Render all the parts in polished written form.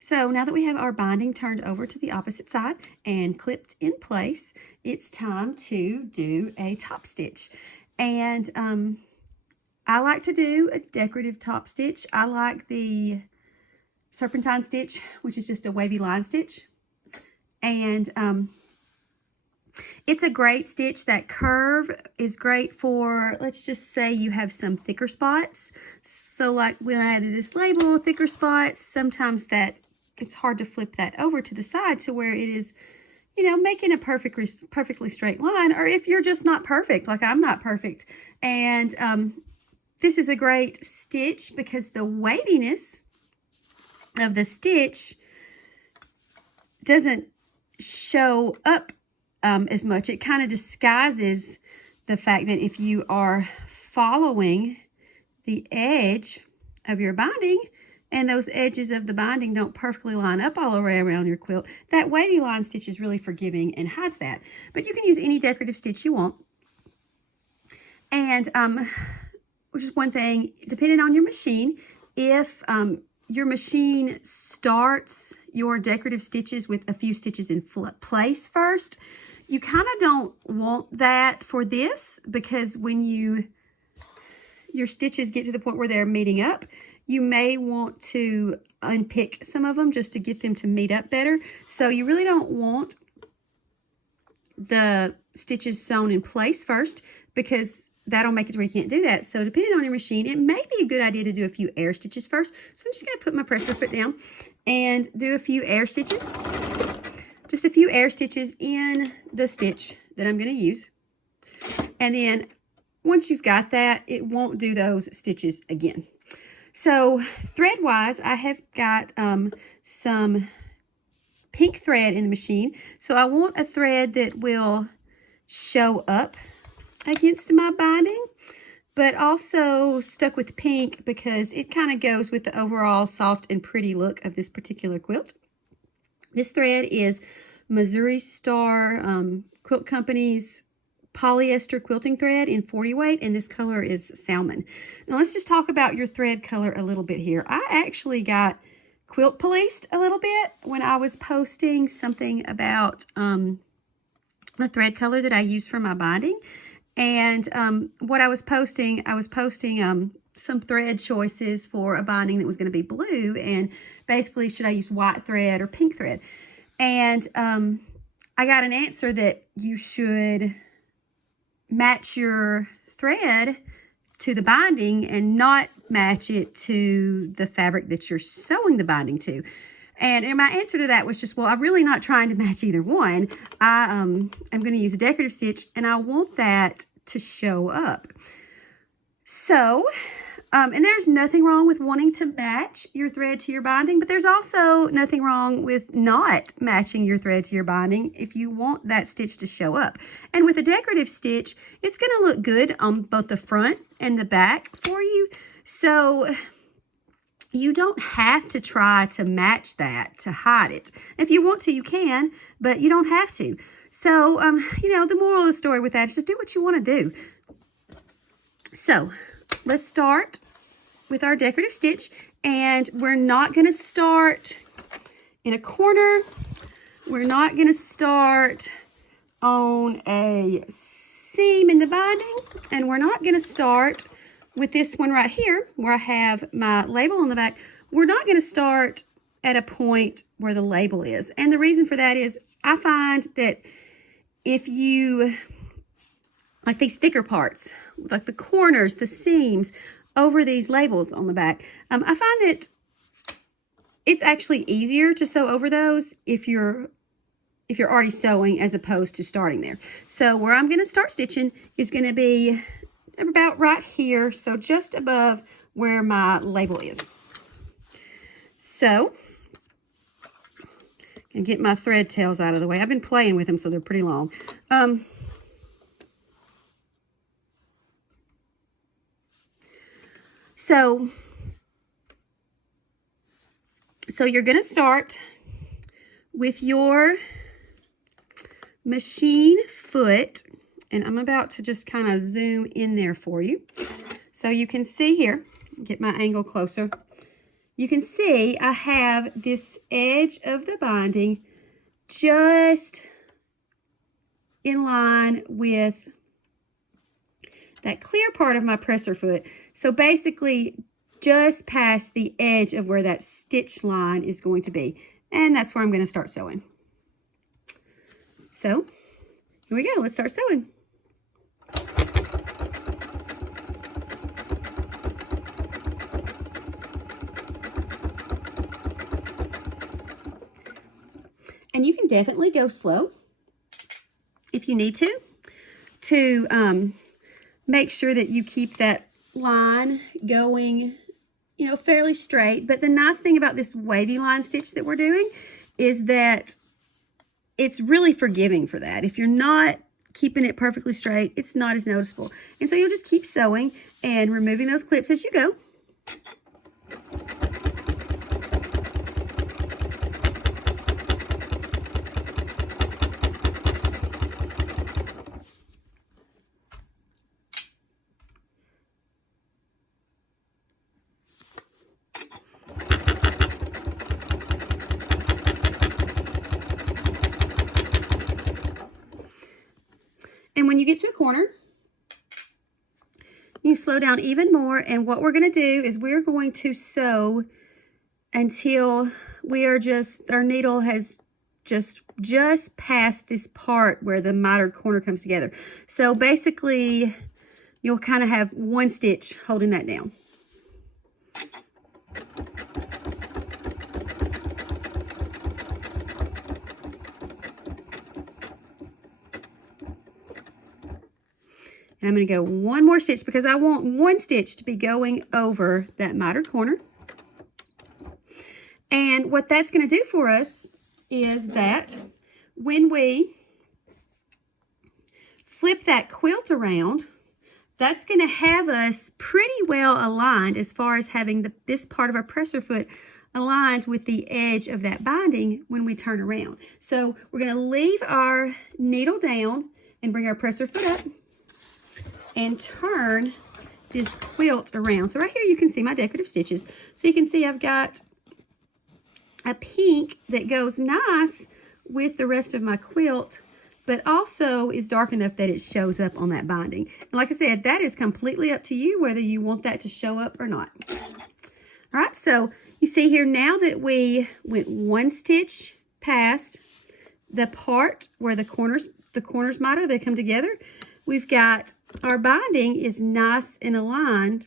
So now that we have our binding turned over to the opposite side and clipped in place, it's time to do a top stitch. And I like to do a decorative top stitch. I like the serpentine stitch, which is just a wavy line stitch. And it's a great stitch. That curve is great for, let's just say you have some thicker spots. So like when I added this label, thicker spots, sometimes it's hard to flip that over to the side to where it is, making a perfectly straight line. Or if you're just not perfect, like I'm not perfect. And this is a great stitch because the waviness of the stitch doesn't show up as much. It kind of disguises the fact that if you are following the edge of your binding and those edges of the binding don't perfectly line up all around your quilt, that wavy line stitch is really forgiving and hides that. But you can use any decorative stitch you want. And which is one thing, depending on your machine, if your machine starts your decorative stitches with a few stitches in place first, you kind of don't want that for this, because when your stitches get to the point where they're meeting up, you may want to unpick some of them just to get them to meet up better. So you really don't want the stitches sewn in place first, because that'll make it where you can't do that. So depending on your machine, it may be a good idea to do a few air stitches first. So I'm just going to put my presser foot down and do a few air stitches. Just a few air stitches in the stitch that I'm going to use. And then once you've got that, it won't do those stitches again. So thread-wise, I have got some pink thread in the machine. So I want a thread that will show up against my binding, but also stuck with pink because it kind of goes with the overall soft and pretty look of this particular quilt. This thread is Missouri Star Quilt Company's polyester quilting thread in 40 weight, and this color is salmon. Now let's just talk about your thread color a little bit here. I actually got quilt policed a little bit when I was posting something about the thread color that I use for my binding. And what I was posting some thread choices for a binding that was going to be blue, and basically should I use white thread or pink thread. And I got an answer that you should match your thread to the binding and not match it to the fabric that you're sewing the binding to. And my answer to that was just, well, I'm really not trying to match either one. I'm going to use a decorative stitch, and I want that to show up. So, and there's nothing wrong with wanting to match your thread to your binding, but there's also nothing wrong with not matching your thread to your binding if you want that stitch to show up. And with a decorative stitch, it's going to look good on both the front and the back for you. So you don't have to try to match that to hide it. If you want to, you can, but you don't have to. So, the moral of the story with that is just do what you want to do. So let's start with our decorative stitch, and we're not going to start in a corner. We're not going to start on a seam in the binding, and we're not going to start with this one right here where I have my label on the back. We're not going to start at a point where the label is. And the reason for that is I find that if you, like these thicker parts, like the corners, the seams over these labels on the back, I find that it's actually easier to sew over those if you're already sewing as opposed to starting there. So where I'm going to start stitching is going to be about right here, so just above where my label is. So I can get my thread tails out of the way. I've been playing with them, so they're pretty long. So you're going to start with your machine foot, and I'm about to just kind of zoom in there for you. So you can see here, get my angle closer. you can see I have this edge of the binding just in line with that clear part of my presser foot. So basically just past the edge of where that stitch line is going to be. And that's where I'm going to start sewing. So here we go. Let's start sewing. And you can definitely go slow if you need to make sure that you keep that line going, you know, fairly straight. But the nice thing about this wavy line stitch that we're doing is that it's really forgiving for that. If you're not keeping it perfectly straight, it's not as noticeable. And so you'll just keep sewing and removing those clips as you go. And when you get to a corner, you slow down even more. And what we're going to do is we're going to sew until we are our needle has just past this part where the mitered corner comes together. So basically, you'll kind of have one stitch holding that down. And I'm going to go one more stitch because I want one stitch to be going over that mitered corner. And what that's going to do for us is that when we flip that quilt around, that's going to have us pretty well aligned as far as having this part of our presser foot aligned with the edge of that binding when we turn around. So we're going to leave our needle down and bring our presser foot up and turn this quilt around. So right here you can see my decorative stitches. So you can see I've got a pink that goes nice with the rest of my quilt, but also is dark enough that it shows up on that binding. And like I said, that is completely up to you whether you want that to show up or not. All right, so you see here now that we went one stitch past the part where the corners miter, they come together. We've got our binding is nice and aligned,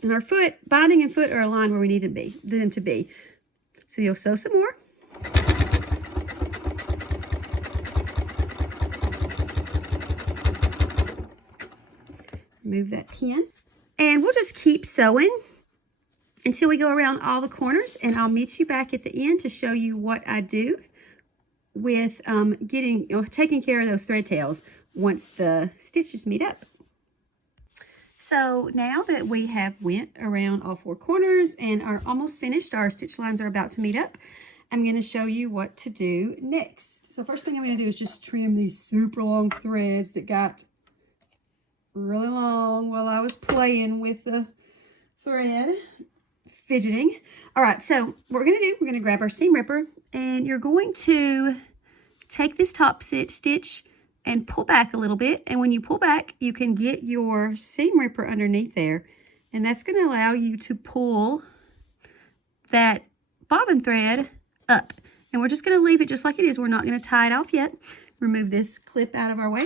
and our binding and foot are aligned where we need them to be. So you'll sew some more. Remove that pin. And we'll just keep sewing until we go around all the corners, and I'll meet you back at the end to show you what I do with taking care of those thread tails once the stitches meet up. So now that we have went around all four corners and are almost finished, our stitch lines are about to meet up, I'm going to show you what to do next. So first thing I'm going to do is just trim these super long threads that got really long while I was playing with the thread, fidgeting. All right, so what we're going to do, we're going to grab our seam ripper, and you're going to take this top stitch and pull back a little bit. And when you pull back, you can get your seam ripper underneath there. And that's going to allow you to pull that bobbin thread up. And we're just going to leave it just like it is. We're not going to tie it off yet. Remove this clip out of our way.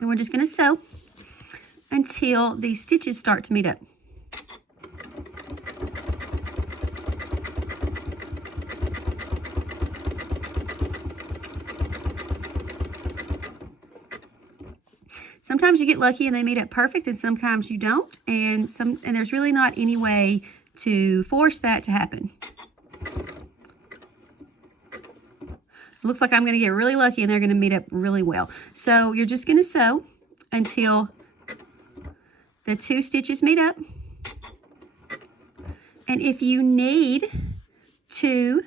And we're just going to sew until these stitches start to meet up. Sometimes you get lucky and they meet up perfect, and sometimes you don't, and there's really not any way to force that to happen. It looks like I'm going to get really lucky and they're going to meet up really well. So you're just going to sew until the two stitches meet up. And if you need to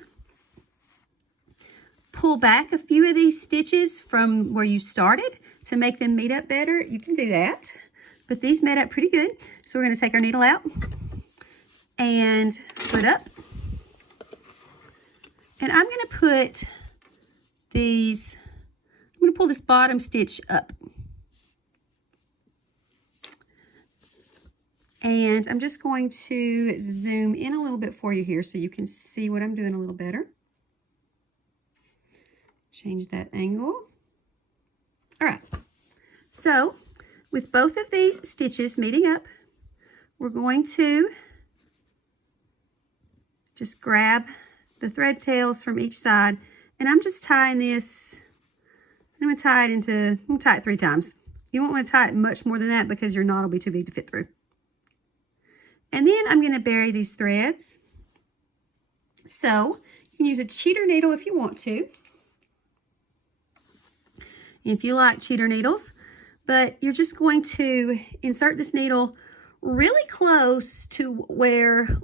pull back a few of these stitches from where you started to make them meet up better, you can do that. But these met up pretty good. So we're going to take our needle out and foot up. And I'm going to put these, I'm going to pull this bottom stitch up. And I'm just going to zoom in a little bit for you here so you can see what I'm doing a little better. Change that angle. All right. So with both of these stitches meeting up, we're going to just grab the thread tails from each side, and I'm just tying this. I'm going to tie it 3 times. You won't want to tie it much more than that because your knot will be too big to fit through. And then I'm going to bury these threads. So you can use a cheater needle if you want to, if you like cheater needles, but you're just going to insert this needle really close to where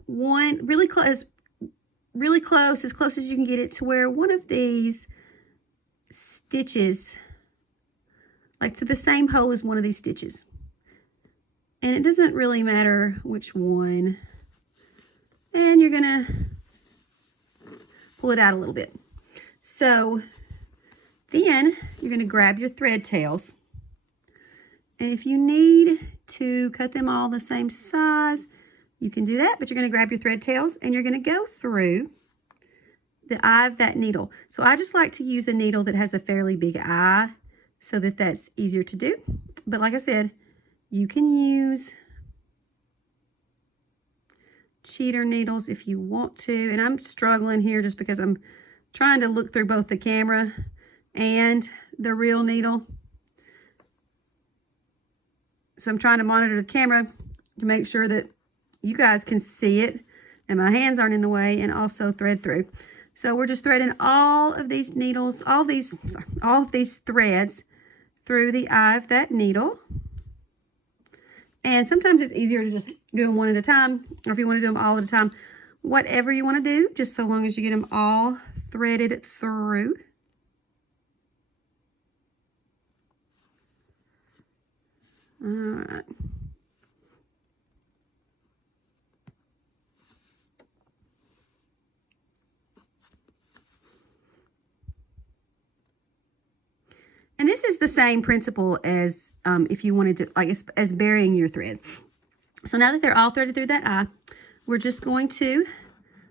as close as you can get it to where one of these stitches, like to the same hole as one of these stitches. And it doesn't really matter which one. And you're gonna pull it out a little bit. So then you're gonna grab your thread tails. And if you need to cut them all the same size, you can do that, but you're going to grab your thread tails and you're going to go through the eye of that needle. So I just like to use a needle that has a fairly big eye so that that's easier to do. But like I said, you can use cheater needles if you want to. And I'm struggling here just because I'm trying to look through both the camera and the real needle. So I'm trying to monitor the camera to make sure that you guys can see it and my hands aren't in the way, and also thread through. So we're just threading all of these needles, all of these threads through the eye of that needle. And sometimes it's easier to just do them one at a time, or if you want to do them all at a time, whatever you want to do, just so long as you get them all threaded through. All right. And this is the same principle as if you wanted to, like as burying your thread. So now that they're all threaded through that eye, we're just going to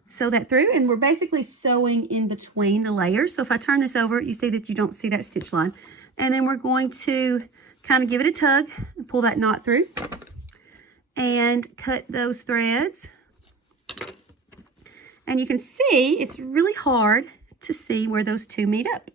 sew that through, and we're basically sewing in between the layers. So if I turn this over, you see that you don't see that stitch line. And then we're going to kind of give it a tug and pull that knot through and cut those threads. And you can see it's really hard to see where those two meet up.